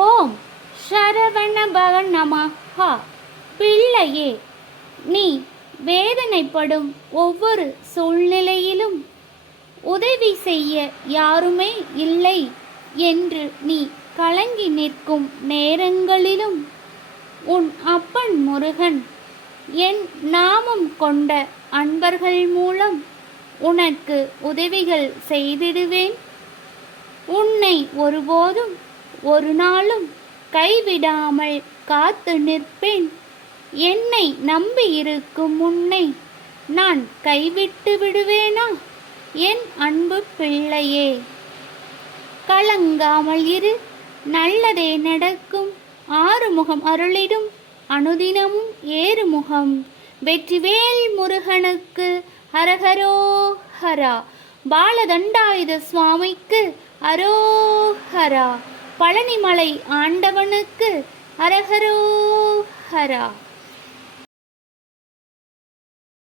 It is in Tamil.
ஓம் சரவண பவன் நமஹா. பிள்ளையே, நீ வேதனைப்படும் ஒவ்வொரு சூழ்நிலையிலும் உதவி செய்ய யாருமே இல்லை என்று நீ கலங்கி நிற்கும் நேரங்களிலும் உன் அப்பன் முருகன் என் நாமம் கொண்ட அன்பர்கள் மூலம் உனக்கு உதவிகள் செய்திடுவேன். உன்னை ஒருபோதும் ஒரு நாளும் கைவிடாமல் காத்து நிற்பேன். என்னை நம்பி இருக்கும் உன்னை நான் கைவிட்டு விடுவேனா என் அன்பு பிள்ளையே? கலங்காமல் இரு, நல்லதே நடக்கும். ஆறுமுகம் அருளிடும் அனுதினமும் ஏறுமுகம். வெற்றிவேல் முருகனுக்கு ஹரஹரோஹரா. பாலதண்டாயுத சுவாமிக்கு அரோஹரா. பழனிமலை ஆண்டவனுக்கு ஹரஹரோஹரா.